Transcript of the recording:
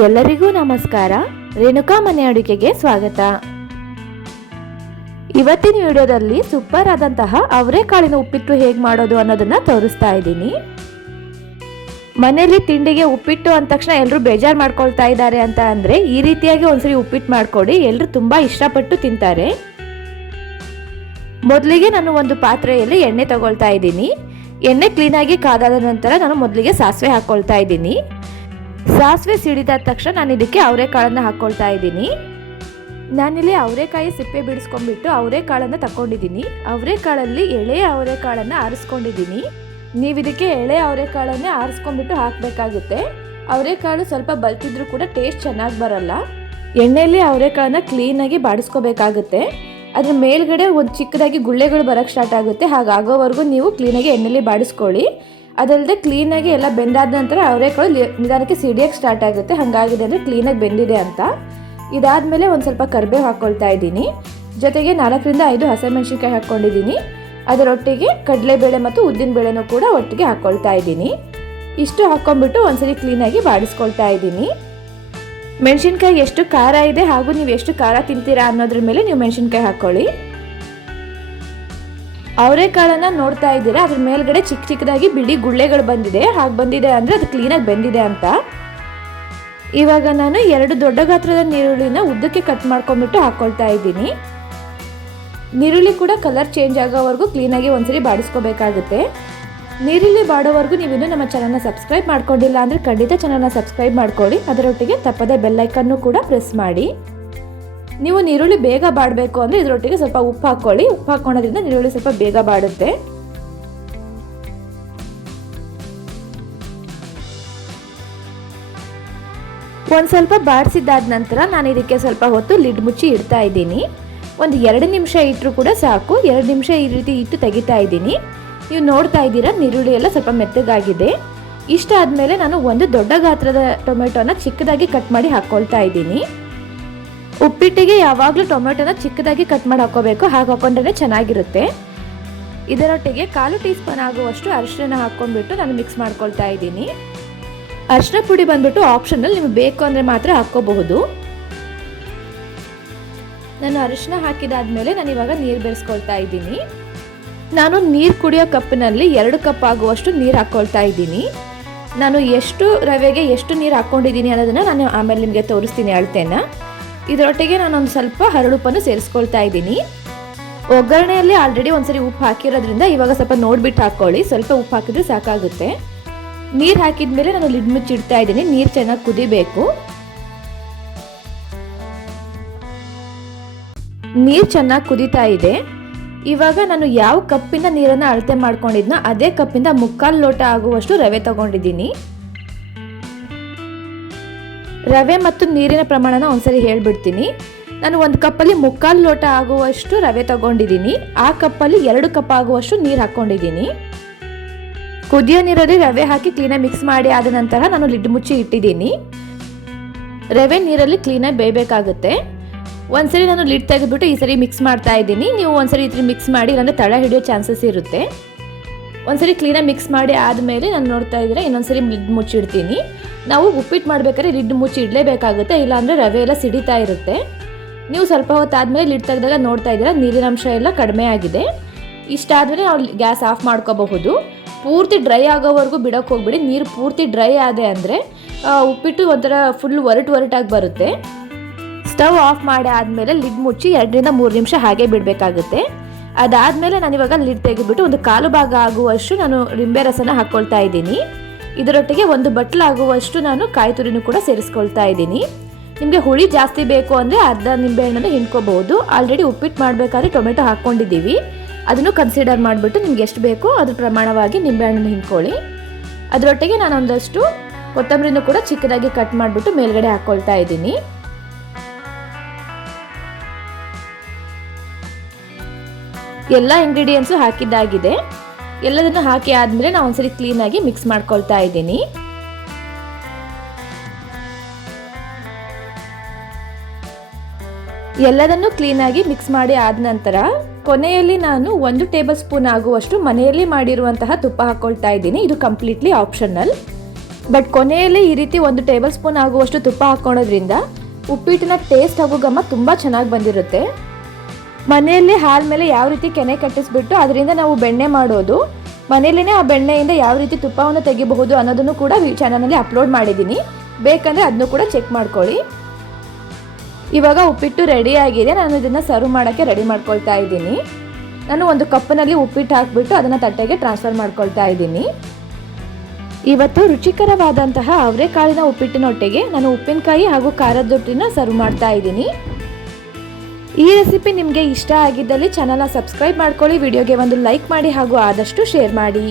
ಎಲ್ಲರಿಗೂ ನಮಸ್ಕಾರ. ರೇಣುಕಾ ಮನೆ ಅಡುಗೆಗೆ ಸ್ವಾಗತ. ಇವತ್ತಿನ ವಿಡಿಯೋದಲ್ಲಿ ಸೂಪರ್ ಆದಂತಹ ಅವರೆಕಾಳಿನ ಉಪ್ಪಿಟ್ಟು ಹೇಗೆ ಮಾಡೋದು ಅನ್ನೋದನ್ನ ತೋರಿಸ್ತಾ ಇದ್ದೀನಿ. ಮನೆಯಲ್ಲಿ ತಿಂಡಿಗೆ ಉಪ್ಪಿಟ್ಟು ಅಂದ ತಕ್ಷಣ ಎಲ್ಲರೂ ಬೇಜಾರು ಮಾಡ್ಕೊಳ್ತಾ ಇದ್ದಾರೆ ಅಂತ ಅಂದರೆ ಈ ರೀತಿಯಾಗಿ ಒಂದ್ಸರಿ ಉಪ್ಪಿಟ್ಟು ಮಾಡ್ಕೊಡಿ ಎಲ್ಲರೂ ತುಂಬ ಇಷ್ಟಪಟ್ಟು ತಿಂತಾರೆ. ಮೊದಲಿಗೆ ನಾನು ಒಂದು ಪಾತ್ರೆಯಲ್ಲಿ ಎಣ್ಣೆ ತಗೊಳ್ತಾ ಇದ್ದೀನಿ. ಎಣ್ಣೆ ಕ್ಲೀನಾಗಿ ಕಾದಾದ ನಂತರ ನಾನು ಮೊದಲಿಗೆ ಸಾಸಿವೆ ಹಾಕ್ಕೊಳ್ತಾ ಇದ್ದೀನಿ. ಸಾಸಿವೆ ಸಿಡಿದ ತಕ್ಷಣ ನಾನು ಇದಕ್ಕೆ ಅವರೆಕಾಳನ್ನು ಹಾಕ್ಕೊಳ್ತಾ ಇದ್ದೀನಿ. ನಾನಿಲ್ಲಿ ಅವರೆಕಾಯಿ ಸಿಪ್ಪೆ ಬಿಡಿಸ್ಕೊಂಡ್ಬಿಟ್ಟು ಅವರೆಕಾಳನ್ನು ತಗೊಂಡಿದ್ದೀನಿ ಅವರೆಕಾಳಲ್ಲಿ ಎಳೆ ಅವರೆಕಾಳನ್ನು ಆರಿಸ್ಕೊಂಡಿದ್ದೀನಿ. ನೀವು ಇದಕ್ಕೆ ಎಳೆ ಅವರೆಕಾಳನ್ನೇ ಆರಿಸ್ಕೊಂಡ್ಬಿಟ್ಟು ಹಾಕಬೇಕಾಗುತ್ತೆ. ಅವರೆಕಾಳು ಸ್ವಲ್ಪ ಬಲ್ತಿದ್ರು ಕೂಡ ಟೇಸ್ಟ್ ಚೆನ್ನಾಗಿ ಬರಲ್ಲ. ಎಣ್ಣೆಯಲ್ಲಿ ಅವರೆಕಾಳನ್ನ ಕ್ಲೀನಾಗಿ ಬಾಡಿಸ್ಕೋಬೇಕಾಗುತ್ತೆ. ಅದ್ರ ಮೇಲ್ಗಡೆ ಒಂದು ಚಿಕ್ಕದಾಗಿ ಗುಳ್ಳೆಗಳು ಬರೋಕ್ಕೆ ಸ್ಟಾರ್ಟ್ ಆಗುತ್ತೆ. ಹಾಗಾಗೋವರೆಗೂ ನೀವು ಕ್ಲೀನಾಗಿ ಎಣ್ಣೆಯಲ್ಲಿ ಬಾಡಿಸ್ಕೊಳ್ಳಿ. ಅದಲ್ಲದೆ ಕ್ಲೀನಾಗಿ ಎಲ್ಲ ಬೆಂದಾದ ನಂತರ ಅವರೆಕಾಳು ನಿಧಾನಕ್ಕೆ ಸಿಡಿಯಕ್ಕೆ ಸ್ಟಾರ್ಟ್ ಆಗುತ್ತೆ. ಹಾಗಾಗಿದೆ ಅಂದರೆ ಕ್ಲೀನಾಗಿ ಬೆಂದಿದೆ ಅಂತ. ಇದಾದಮೇಲೆ ಒಂದು ಸ್ವಲ್ಪ ಕರ್ಬೇವು ಹಾಕ್ಕೊಳ್ತಾ ಇದ್ದೀನಿ. ಜೊತೆಗೆ ನಾಲ್ಕರಿಂದ ಐದು ಹಸಿಮೆಣಸಿನ್ಕಾಯಿ ಹಾಕ್ಕೊಂಡಿದ್ದೀನಿ ಅದರೊಟ್ಟಿಗೆ ಕಡಲೆಬೇಳೆ ಮತ್ತು ಉದ್ದಿನಬೇಳೆನೂ ಕೂಡ ಒಟ್ಟಿಗೆ ಹಾಕ್ಕೊಳ್ತಾ ಇದ್ದೀನಿ. ಇಷ್ಟು ಹಾಕ್ಕೊಂಡ್ಬಿಟ್ಟು ಒಂದ್ಸರಿ ಕ್ಲೀನಾಗಿ ಬಾಡಿಸ್ಕೊಳ್ತಾ ಇದ್ದೀನಿ. ಮೆಣಸಿನ್ಕಾಯಿ ಎಷ್ಟು ಖಾರ ಇದೆ ಹಾಗೂ ನೀವು ಎಷ್ಟು ಖಾರ ತಿಂತೀರಾ ಅನ್ನೋದ್ರ ಮೇಲೆ ನೀವು ಮೆಣಸಿನ್ಕಾಯಿ ಹಾಕ್ಕೊಳ್ಳಿ ಅವರೆಕಾಳನ್ನ ನೋಡ್ತಾ ಇದ್ದೀರ? ಅದ್ರ ಮೇಲ್ಗಡೆ ಚಿಕ್ಕ ಚಿಕ್ಕದಾಗಿ ಬಿಳಿ ಗುಳ್ಳೆಗಳು ಬಂದಿದೆ. ಹಾಗೆ ಬಂದಿದೆ ಅಂದರೆ ಅದು ಕ್ಲೀನಾಗಿ ಬೆಂದಿದೆ ಅಂತ. ಇವಾಗ ನಾನು ಎರಡು ದೊಡ್ಡ ಗಾತ್ರದ ನೀರುಳ್ಳಿನ ಉದ್ದಕ್ಕೆ ಕಟ್ ಮಾಡ್ಕೊಂಡ್ಬಿಟ್ಟು ಹಾಕ್ಕೊಳ್ತಾ ಇದ್ದೀನಿ. ನೀರುಳ್ಳಿ ಕೂಡ ಕಲರ್ ಚೇಂಜ್ ಆಗೋವರೆಗೂ ಕ್ಲೀನಾಗಿ ಒಂದ್ಸರಿ ಬಾಡಿಸ್ಕೋಬೇಕಾಗುತ್ತೆ. ನೀರುಳ್ಳಿ ಬಾಡೋವರೆಗೂ ನೀವಿನ್ನೂ ನಮ್ಮ ಚಾನಲ್ನ ಸಬ್ಸ್ಕ್ರೈಬ್ ಮಾಡ್ಕೊಂಡಿಲ್ಲ ಅಂದರೆ ಖಂಡಿತ ಚಾನಲ್ನ ಸಬ್ಸ್ಕ್ರೈಬ್ ಮಾಡ್ಕೊಳ್ಳಿ. ಅದರೊಟ್ಟಿಗೆ ತಪ್ಪದೆ ಬೆಲ್ಲೈಕನ್ನು ಕೂಡ ಪ್ರೆಸ್ ಮಾಡಿ. ನೀವು ನೀರುಳ್ಳಿ ಬೇಗ ಬಾಡಬೇಕು ಅಂದರೆ ಇದರೊಟ್ಟಿಗೆ ಸ್ವಲ್ಪ ಉಪ್ಪು ಹಾಕ್ಕೊಳ್ಳಿ ಉಪ್ಪು ಹಾಕ್ಕೊಳ್ಳೋದ್ರಿಂದ ನೀರುಳ್ಳಿ ಸ್ವಲ್ಪ ಬೇಗ ಬಾಡುತ್ತೆ. ಒಂದು ಸ್ವಲ್ಪ ಬಾಡಿಸಿದ್ದಾದ ನಂತರ ನಾನು ಇದಕ್ಕೆ ಸ್ವಲ್ಪ ಹೊತ್ತು ಲಿಡ್ ಮುಚ್ಚಿ ಇಡ್ತಾ ಇದ್ದೀನಿ. ಒಂದು ಎರಡು ನಿಮಿಷ ಇಟ್ಟರು ಕೂಡ ಸಾಕು. ಎರಡು ನಿಮಿಷ ಈ ರೀತಿ ಇಟ್ಟು ತೆಗಿತಾ ಇದ್ದೀನಿ. ನೀವು ನೋಡ್ತಾ ಇದ್ದೀರಾ ನೀರುಳ್ಳಿ ಎಲ್ಲ ಸ್ವಲ್ಪ ಮೆತ್ತಗಾಗಿದೆ. ಇಷ್ಟ ಆದಮೇಲೆ ನಾನು ಒಂದು ದೊಡ್ಡ ಗಾತ್ರದ ಟೊಮೆಟೊನ ಚಿಕ್ಕದಾಗಿ ಕಟ್ ಮಾಡಿ ಹಾಕ್ಕೊಳ್ತಾ ಇದ್ದೀನಿ. ಉಪ್ಪಿಟ್ಟಿಗೆ ಯಾವಾಗಲೂ ಟೊಮೆಟೊನ ಚಿಕ್ಕದಾಗಿ ಕಟ್ ಮಾಡಿ ಹಾಕೋಬೇಕು ಹಾಗೆ ಹಾಕೊಂಡ್ರೆ ಚೆನ್ನಾಗಿರುತ್ತೆ. ಇದರೊಟ್ಟಿಗೆ ಕಾಲು ಟೀ ಸ್ಪೂನ್ ಆಗುವಷ್ಟು ಅರಿಶಿನ ಹಾಕ್ಕೊಂಡ್ಬಿಟ್ಟು ನಾನು ಮಿಕ್ಸ್ ಮಾಡ್ಕೊಳ್ತಾ ಇದ್ದೀನಿ. ಅರಿಶಿನ ಪುಡಿ ಬಂದ್ಬಿಟ್ಟು ಆಪ್ಷನಲ್ ನಿಮ್ಗೆ ಬೇಕು ಅಂದರೆ ಮಾತ್ರ ಹಾಕ್ಕೋಬಹುದು. ನಾನು ಅರಿಶಿನ ಹಾಕಿದಾದ್ಮೇಲೆ ನಾನು ಇವಾಗ ನೀರು ಬೆರೆಸ್ಕೊಳ್ತಾ ಇದ್ದೀನಿ. ನಾನು ನೀರು ಕುಡಿಯೋ ಕಪ್ಪಿನಲ್ಲಿ ಎರಡು ಕಪ್ ಆಗುವಷ್ಟು ನೀರು ಹಾಕ್ಕೊಳ್ತಾ ಇದ್ದೀನಿ. ನಾನು ಎಷ್ಟು ರವೆಗೆ ಎಷ್ಟು ನೀರು ಹಾಕ್ಕೊಂಡಿದ್ದೀನಿ ಅನ್ನೋದನ್ನು ನಾನು ಆಮೇಲೆ ನಿಮಗೆ ತೋರಿಸ್ತೀನಿ ಅಳತೆನ ಇದರೊಟ್ಟಿಗೆ ನಾನೊಂದು ಸ್ವಲ್ಪ ಹರಳುಪ್ಪನ್ನು ಸೇರಿಸ್ಕೊಳ್ತಾ ಇದ್ದೀನಿ. ಒಗ್ಗರಣೆಯಲ್ಲಿ ಆಲ್ರೆಡಿ ಒಂದ್ಸರಿ ಉಪ್ಪು ಹಾಕಿರೋದ್ರಿಂದ ಇವಾಗ ಸ್ವಲ್ಪ ನೋಡ್ಬಿಟ್ಟು ಹಾಕ್ಕೊಳ್ಳಿ ಸ್ವಲ್ಪ ಉಪ್ಪು ಹಾಕಿದ್ರೆ ಸಾಕಾಗುತ್ತೆ. ನೀರು ಹಾಕಿದ್ಮೇಲೆ ನಾನು ಲಿಡ್ ಮುಚ್ಚಿಡ್ತಾ ಇದ್ದೀನಿ. ನೀರು ಚೆನ್ನಾಗಿ ಕುದಿಬೇಕು. ನೀರು ಚೆನ್ನಾಗಿ ಕುದಿತಾ ಇದೆ. ಇವಾಗ ನಾನು ಯಾವ ಕಪ್ಪಿಂದ ನೀರನ್ನು ಅಳತೆ ಮಾಡ್ಕೊಂಡಿದ್ನೋ ಅದೇ ಕಪ್ಪಿಂದ ಮುಕ್ಕಾಲು ಲೋಟ ಆಗುವಷ್ಟು ರವೆ ತಗೊಂಡಿದ್ದೀನಿ. ರವೆ ಮತ್ತು ನೀರಿನ ಪ್ರಮಾಣನ ಒಂದ್ಸರಿ ಹೇಳ್ಬಿಡ್ತೀನಿ. ನಾನು ಒಂದು ಕಪ್ಪಲ್ಲಿ ಮುಕ್ಕಾಲು ಲೋಟ ಆಗುವಷ್ಟು ರವೆ ತಗೊಂಡಿದ್ದೀನಿ. ಆ ಕಪ್ಪಲ್ಲಿ ಎರಡು ಕಪ್ ಆಗುವಷ್ಟು ನೀರು ಹಾಕ್ಕೊಂಡಿದ್ದೀನಿ ಕುದಿಯೋ ನೀರಲ್ಲಿ ರವೆ ಹಾಕಿ ಕ್ಲೀನಾಗಿ ಮಿಕ್ಸ್ ಮಾಡಿ ಆದ ನಂತರ ನಾನು ಲಿಡ್ ಮುಚ್ಚಿ ಇಟ್ಟಿದ್ದೀನಿ. ರವೆ ನೀರಲ್ಲಿ ಕ್ಲೀನಾಗಿ ಬೇಯಬೇಕಾಗುತ್ತೆ. ಒಂದ್ಸರಿ ನಾನು ಲಿಡ್ ತೆಗೆದ್ಬಿಟ್ಟು ಈ ಸರಿ ಮಿಕ್ಸ್ ಮಾಡ್ತಾ ಇದ್ದೀನಿ. ನೀವು ಒಂದ್ಸರಿ ಈ ಥರ ಮಿಕ್ಸ್ ಮಾಡಿ ಇಲ್ಲಾಂದರೆ ತಳ ಹಿಡಿಯೋ ಚಾನ್ಸಸ್ ಇರುತ್ತೆ. ಒಂದ್ಸರಿ ಕ್ಲೀನಾಗಿ ಮಿಕ್ಸ್ ಮಾಡಿ ಆದಮೇಲೆ ನಾನು ನೋಡ್ತಾ ಇದ್ರೆ ಇನ್ನೊಂದ್ಸರಿ ಲಿಡ್ ಮುಚ್ಚಿಡ್ತೀನಿ. ನಾವು ಉಪ್ಪಿಟ್ಟು ಮಾಡ್ಬೇಕಾದ್ರೆ ಲಿಡ್ ಮುಚ್ಚಿ ಇಡಲೇಬೇಕಾಗುತ್ತೆ, ಇಲ್ಲಾಂದರೆ ರವೆ ಎಲ್ಲ ಸಿಡಿತಾ ಇರುತ್ತೆ. ನೀವು ಸ್ವಲ್ಪ ಹೊತ್ತಾದಮೇಲೆ ಲಿಡ್ ತೆಗೆದಾಗ ನೋಡ್ತಾ ಇದ್ದೀರಾ, ನೀರಿನ ಅಂಶ ಎಲ್ಲ ಕಡಿಮೆ ಆಗಿದೆ. ಇಷ್ಟಾದಮೇಲೆ ನಾವು ಗ್ಯಾಸ್ ಆಫ್ ಮಾಡ್ಕೋಬಹುದು. ಪೂರ್ತಿ ಡ್ರೈ ಆಗೋವರೆಗೂ ಬಿಡೋಕೆ ಹೋಗ್ಬಿಡಿ, ನೀರು ಪೂರ್ತಿ ಡ್ರೈ ಆದೆ ಅಂದರೆ ಉಪ್ಪಿಟ್ಟು ಒಂಥರ ಫುಲ್ ಒರಟು ಒರಟಾಗಿ ಬರುತ್ತೆ. ಸ್ಟವ್ ಆಫ್ ಮಾಡಿ ಆದಮೇಲೆ ಲಿಡ್ ಮುಚ್ಚಿ ಎರಡರಿಂದ ಮೂರು ನಿಮಿಷ ಹಾಗೆ ಬಿಡಬೇಕಾಗುತ್ತೆ. ಅದಾದಮೇಲೆ ನಾನು ಇವಾಗ ಲಿಡ್ ತೆಗೆದುಬಿಟ್ಟು ಒಂದು ಕಾಲು ಭಾಗ ಆಗುವಷ್ಟು ನಾನು ಲಿಂಬೆ ರಸನ ಹಾಕ್ಕೊಳ್ತಾ ಇದ್ದೀನಿ. ಇದರೊಟ್ಟಿಗೆ ಒಂದು ಬಟ್ಲಾಗುವಷ್ಟು ನಾನು ಕಾಯಿ ತುರಿನೂ ಕೂಡ ಸೇರಿಸ್ಕೊಳ್ತಾ ಇದ್ದೀನಿ. ನಿಮಗೆ ಹುಳಿ ಜಾಸ್ತಿ ಬೇಕು ಅಂದರೆ ಅರ್ಧ ನಿಂಬೆಹಣ್ಣನ್ನು ಹಿಂಡ್ಕೋಬಹುದು. ಆಲ್ರೆಡಿ ಉಪ್ಪಿಟ್ಟು ಮಾಡಬೇಕಾದ್ರೆ ಟೊಮೆಟೊ ಹಾಕ್ಕೊಂಡಿದ್ದೀವಿ. ಅದನ್ನು ಕನ್ಸಿಡರ್ ಮಾಡಿಬಿಟ್ಟು ನಿಮ್ಗೆ ಎಷ್ಟು ಬೇಕೋ ಅದ್ರ ಪ್ರಮಾಣವಾಗಿ ನಿಂಬೆಹಣ್ಣನ್ನು ಹಿಂಡ್ಕೊಳ್ಳಿ. ಅದರೊಟ್ಟಿಗೆ ನಾನು ಒಂದಷ್ಟು ಕೊತ್ತಂಬರಿನೂ ಕೂಡ ಚಿಕ್ಕದಾಗಿ ಕಟ್ ಮಾಡಿಬಿಟ್ಟು ಮೇಲ್ಗಡೆ ಹಾಕ್ಕೊಳ್ತಾ ಇದ್ದೀನಿ. ಎಲ್ಲ ಇಂಗ್ರೀಡಿಯೆಂಟ್ಸು ಹಾಕಿದ್ದಾಗಿದೆ. ಎಲ್ಲದನ್ನು ಹಾಕಿ ಆದಮೇಲೆ ನಾನು ಒಂದ್ಸರಿ ಕ್ಲೀನಾಗಿ ಮಿಕ್ಸ್ ಮಾಡ್ಕೊಳ್ತಾ ಇದ್ದೀನಿ. ಎಲ್ಲದನ್ನು ಕ್ಲೀನಾಗಿ ಮಿಕ್ಸ್ ಮಾಡಿ ಆದ ನಂತರ ಕೊನೆಯಲ್ಲಿ ನಾನು ಒಂದು ಟೇಬಲ್ ಸ್ಪೂನ್ ಆಗುವಷ್ಟು ಮನೆಯಲ್ಲಿ ಮಾಡಿರುವಂತಹ ತುಪ್ಪ ಹಾಕ್ಕೊಳ್ತಾ ಇದ್ದೀನಿ. ಇದು ಕಂಪ್ಲೀಟ್ಲಿ ಆಪ್ಷನಲ್ ಬಟ್ ಕೊನೆಯಲ್ಲಿ ಈ ರೀತಿ ಒಂದು ಟೇಬಲ್ ಸ್ಪೂನ್ ಆಗುವಷ್ಟು ತುಪ್ಪ ಹಾಕ್ಕೊಳೋದ್ರಿಂದ ಉಪ್ಪಿಟ್ಟಿನ ಟೇಸ್ಟ್ ಹಾಗೂ ಘಮ ತುಂಬ ಚೆನ್ನಾಗಿ ಬಂದಿರುತ್ತೆ. ಮನೆಯಲ್ಲಿ ಹಾಲ್ ಮೇಲೆ ಯಾವ ರೀತಿ ಕೆನೆ ಕಟ್ಟಿಸ್ಬಿಟ್ಟು ಅದರಿಂದ ನಾವು ಬೆಣ್ಣೆ ಮಾಡೋದು ಮನೆಯಲ್ಲೇ ಆ ಬೆಣ್ಣೆಯಿಂದ ಯಾವ ರೀತಿ ತುಪ್ಪವನ್ನು ತೆಗಿಬಹುದು ಅನ್ನೋದನ್ನು ಕೂಡ ಚಾನಲಲ್ಲಿ ಅಪ್ಲೋಡ್ ಮಾಡಿದ್ದೀನಿ. ಬೇಕಂದರೆ ಅದನ್ನು ಕೂಡ ಚೆಕ್ ಮಾಡ್ಕೊಳ್ಳಿ. ಇವಾಗ ಉಪ್ಪಿಟ್ಟು ರೆಡಿ ಆಗಿದೆ. ನಾನು ಇದನ್ನು ಸರ್ವ್ ಮಾಡೋಕ್ಕೆ ರೆಡಿ ಮಾಡ್ಕೊಳ್ತಾ ಇದ್ದೀನಿ. ನಾನು ಒಂದು ಕಪ್ಪಿನಲ್ಲಿ ಉಪ್ಪಿಟ್ಟು ಹಾಕ್ಬಿಟ್ಟು ಅದನ್ನು ತಟ್ಟೆಗೆ ಟ್ರಾನ್ಸ್ಫರ್ ಮಾಡ್ಕೊಳ್ತಾ ಇದ್ದೀನಿ. ಇವತ್ತು ರುಚಿಕರವಾದಂತಹ ಅವರೆಕಾಳಿನ ಉಪ್ಪಿಟ್ಟಿನೊಟ್ಟಿಗೆ ನಾನು ಉಪ್ಪಿನಕಾಯಿ ಹಾಗೂ ಖಾರದ ರೊಟ್ಟಿನ ಸರ್ವ್ ಮಾಡ್ತಾ ಇದ್ದೀನಿ. ಈ ರೆಸಿಪಿ ನಿಮಗೆ ಇಷ್ಟ ಆಗಿದ್ದಲ್ಲಿ ಚಾನಲ್ನ ಸಬ್ಸ್ಕ್ರೈಬ್ ಮಾಡ್ಕೊಳ್ಳಿ ವಿಡಿಯೋಗೆ ಒಂದು ಲೈಕ್ ಮಾಡಿ ಹಾಗೂ ಆದಷ್ಟು ಶೇರ್ ಮಾಡಿ.